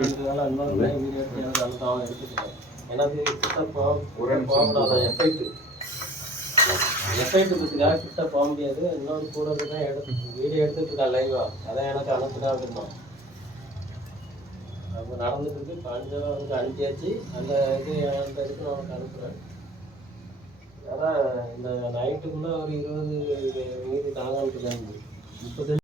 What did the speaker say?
ரெண்டு நாளாக இன்னொரு வீடியோ எடுத்து எனக்கு அனுப்பாமல் எடுத்துக்கிறேன். எனக்கு கிட்ட போகக்கூடாது. எஃபைட்டு பற்றிக்காக கிட்ட போக முடியாது. இன்னொரு கூட தான் வீடியோ எடுத்துட்டு இருக்கா லைவா. அதான் எனக்கு அனுப்புதான் இருக்கணும். அப்போ நடந்துட்டு இருக்கு. காஞ்செல்லாம் வந்து அனுப்பியாச்சு. அந்த இதுக்கு நான் உனக்கு அனுப்புகிறேன். அதான் இந்த நைட்டுக்குள்ளே ஒரு 20 மீதி தாங்க 30